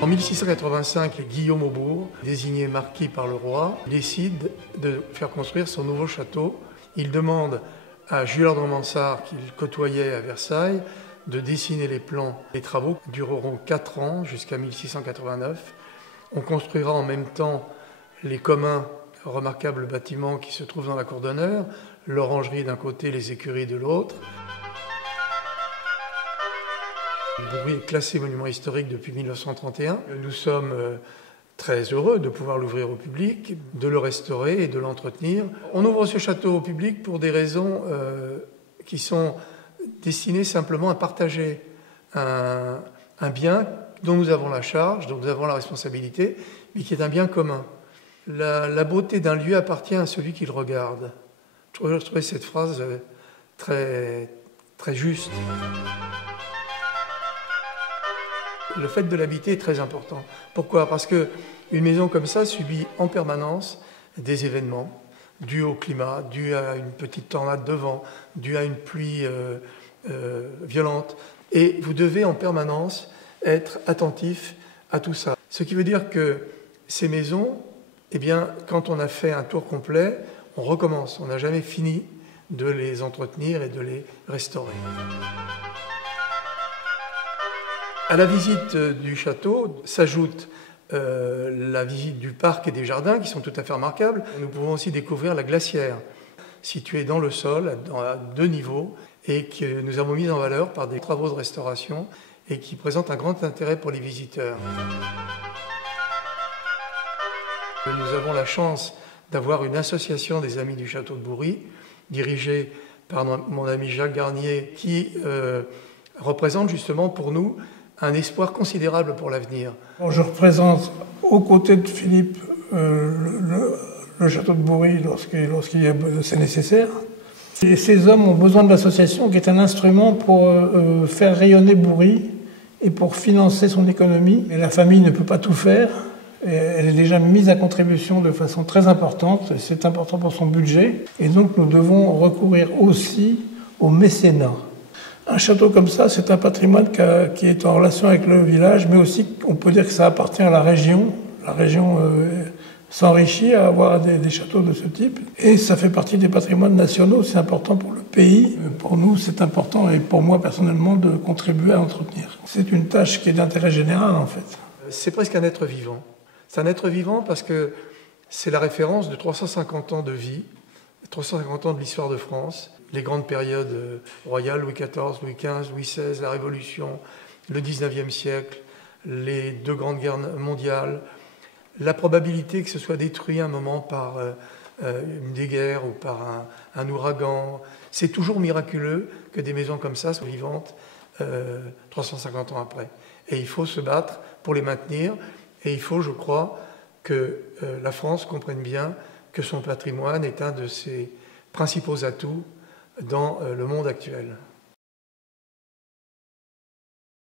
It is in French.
En 1685, Guillaume Aubourg, désigné marquis par le roi, décide de faire construire son nouveau château. Il demande à Jules André Mansart, qu'il côtoyait à Versailles, de dessiner les plans. Les travaux dureront 4 ans, jusqu'à 1689. On construira en même temps les communs, remarquables bâtiments qui se trouvent dans la cour d'honneur, l'orangerie d'un côté, les écuries de l'autre. Bourry est classé monument historique depuis 1931. Nous sommes très heureux de pouvoir l'ouvrir au public, de le restaurer et de l'entretenir. On ouvre ce château au public pour des raisons qui sont destinées simplement à partager un bien dont nous avons la charge, dont nous avons la responsabilité, mais qui est un bien commun. La beauté d'un lieu appartient à celui qui le regarde. Je trouvais cette phrase très, très juste. Le fait de l'habiter est très important. Pourquoi? Parce qu'une maison comme ça subit en permanence des événements dus au climat, dus à une petite tornade de vent, dus à une pluie violente. Et vous devez en permanence être attentif à tout ça. Ce qui veut dire que ces maisons, eh bien, quand on a fait un tour complet, on recommence. On n'a jamais fini de les entretenir et de les restaurer. À la visite du château s'ajoute la visite du parc et des jardins qui sont tout à fait remarquables. Nous pouvons aussi découvrir la glacière située dans le sol à 2 niveaux et que nous avons mise en valeur par des travaux de restauration et qui présente un grand intérêt pour les visiteurs. Nous avons la chance d'avoir une association des Amis du Château de Bourry, dirigée par mon ami Jacques Garnier, qui représente justement pour nous un espoir considérable pour l'avenir. Je représente aux côtés de Philippe le château de Bourry c'est nécessaire. Et ces hommes ont besoin de l'association qui est un instrument pour faire rayonner Bourry et pour financer son économie. Et la famille ne peut pas tout faire. Et elle est déjà mise à contribution de façon très importante. C'est important pour son budget. Et donc nous devons recourir aussi au mécénat. Un château comme ça, c'est un patrimoine qui est en relation avec le village, mais aussi on peut dire que ça appartient à la région. La région s'enrichit à avoir des châteaux de ce type. Et ça fait partie des patrimoines nationaux, c'est important pour le pays. Pour nous, c'est important, et pour moi personnellement, de contribuer à l'entretenir. C'est une tâche qui est d'intérêt général, en fait. C'est presque un être vivant. C'est un être vivant parce que c'est la référence de 350 ans de vie, 350 ans de l'histoire de France, les grandes périodes royales, Louis XIV, Louis XV, Louis XVI, la Révolution, le XIXe siècle, les 2 grandes guerres mondiales, la probabilité que ce soit détruit un moment par une guerre ou par un ouragan. C'est toujours miraculeux que des maisons comme ça soient vivantes 350 ans après. Et il faut se battre pour les maintenir. Et il faut, je crois, que la France comprenne bien que son patrimoine est un de ses principaux atouts dans le monde actuel.